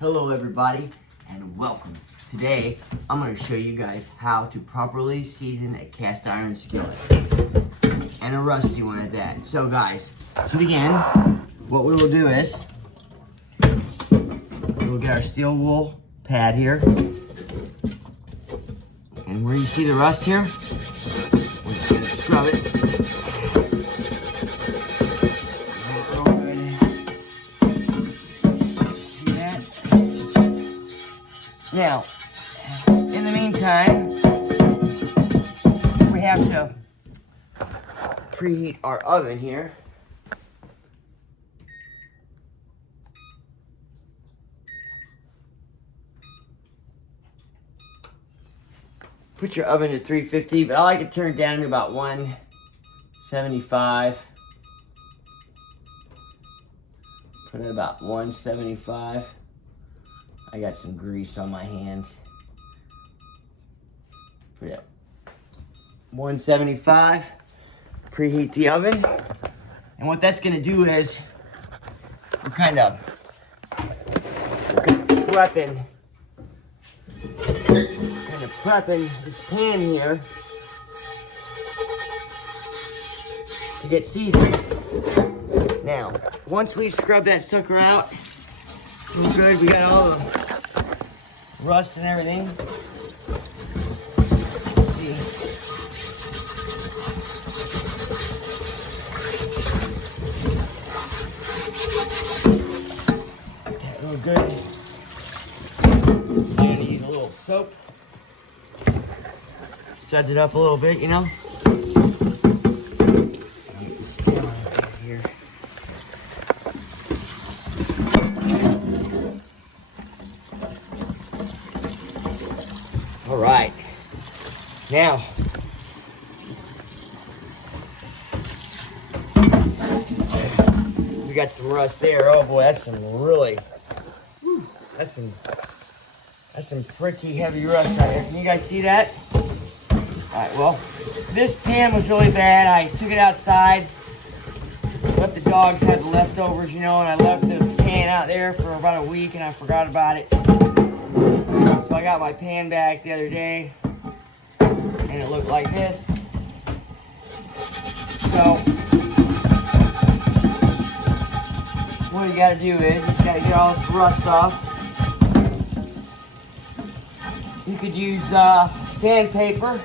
Hello everybody and welcome. Today I'm going to show you guys how to properly season a cast iron skillet and a rusty one at that. So guys, to begin, what we will do is we will get our steel wool pad here, and where you see the rust here, we're just going to scrub it. Now, in the meantime, we have to preheat our oven here. Put your oven to 350, but I like it turned down to about 175. Put it at about 175. I got some grease on my hands. Put it at 175. Preheat the oven. And what that's gonna do is we're kind of prepping this pan here to get seasoned. Now, once we scrub that sucker out, we're good. We got all the rust and everything. Let's see. Okay, we're good. We're gonna use a little soap. Suds it up a little bit, you know. Get the skin on it here. All right, now, we got some rust there. Oh boy, that's some really, that's some pretty heavy rust on here. Can you guys see that? All right, well, this pan was really bad. I took it outside, let the dogs have the leftovers, you know, and I left the pan out there for about a week and I forgot about it. So I got my pan back the other day, and it looked like this. So, what you gotta do is, you gotta get all this rust off. You could use sandpaper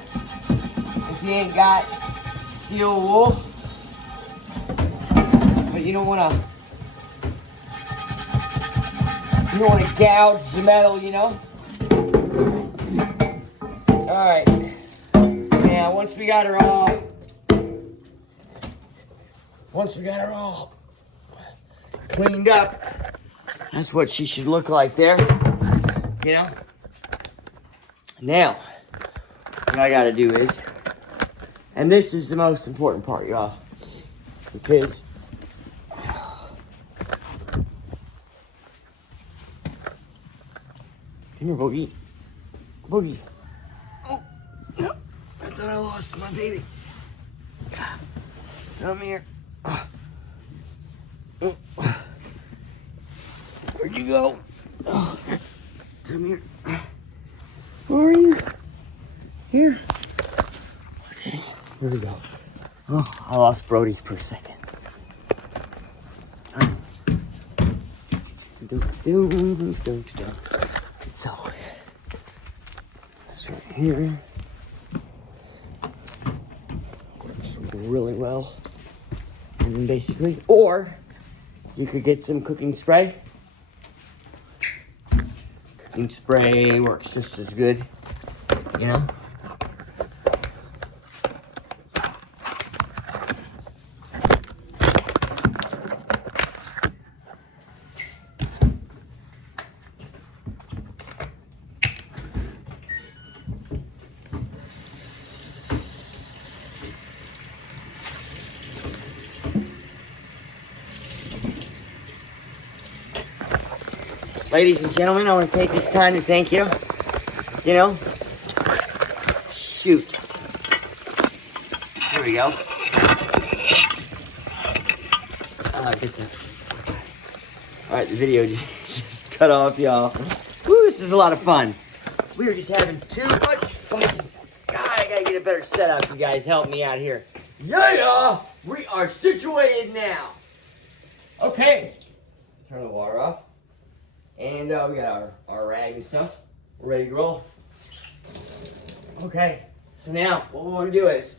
if you ain't got steel wool, but you don't wanna gouge the metal, you know. All right, now once we got her all cleaned up, that's what she should look like there, you know. Now, what I gotta do is, and this is the most important part, y'all, because come here, Boogie. Boogie. Oh, yeah. I thought I lost my baby. Come here. Where'd you go? Oh, come here. Where are you? Here. Okay, here we go. Oh, I lost Brody for a second. So, that's right here. Works really well. And then basically, or you could get some cooking spray. Cooking spray works just as good, you know. Ladies and gentlemen, I want to take this time to thank you. You know, shoot. Here we go. Get the. All right, the video just cut cut off, y'all. Woo, this is a lot of fun. We are just having too much fun. God, I gotta get a better setup. You guys help me out here. Yeah, we are situated now. Okay, turn the water off. And we got our rag and stuff. We're ready to roll. Okay, so now what we want to do is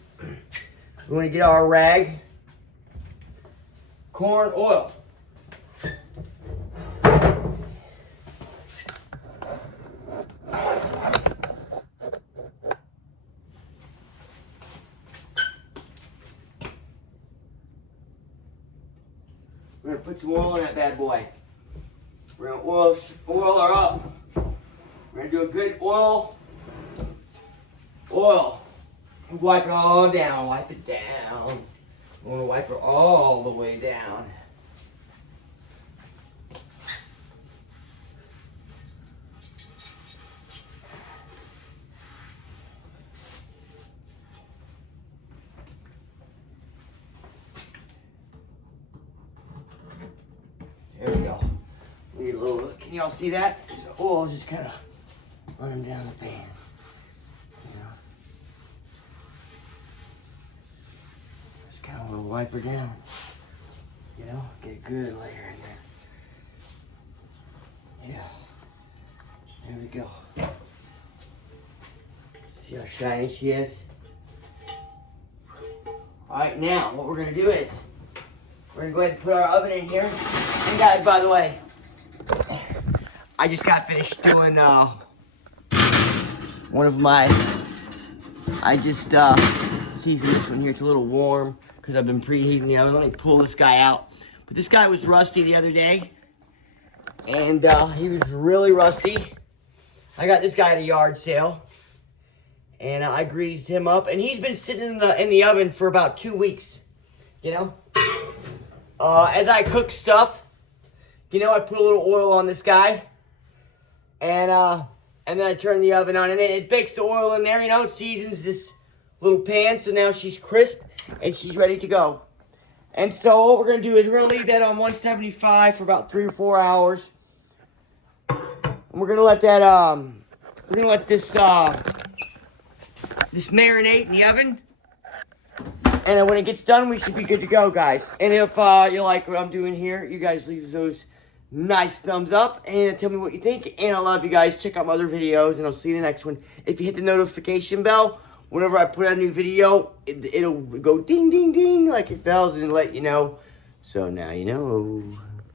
we want to get our rag, corn oil. We're going to put some oil in that bad boy. We're going to oil her up. We're going to do a good oil. And wipe it all down. Wipe it down. We're going to wipe her all the way down. There we go. We get a little, can y'all see that? The oil just kind of running down the pan. You know? Just kind of want to wipe her down. You know, get a good layer in there. Yeah. There we go. See how shiny she is? Alright, now what we're going to do is we're going to go ahead and put our oven in here. And guys, by the way, I just got finished doing one of my, I just seasoned this one here. It's a little warm because I've been preheating the oven. Let me pull this guy out. But this guy was rusty the other day. And he was really rusty. I got this guy at a yard sale. And I greased him up. And he's been sitting in the oven for about 2 weeks. You know? As I cook stuff, you know, I put a little oil on this guy. And then I turn the oven on. And then it bakes the oil in there. You know, it seasons this little pan. So now she's crisp. And she's ready to go. And so what we're going to do is we're going to leave that on 175 for about 3 or 4 hours. And we're going to let that, we're going to let this, this marinate in the oven. And then when it gets done, we should be good to go, guys. And if you like what I'm doing here, you guys leave those nice thumbs up and tell me what you think. And I love you guys. Check out my other videos, and I'll see you in the next one. If you hit the notification bell, whenever I put out a new video, it'll go ding, ding, ding like it bells and let you know. So now you know.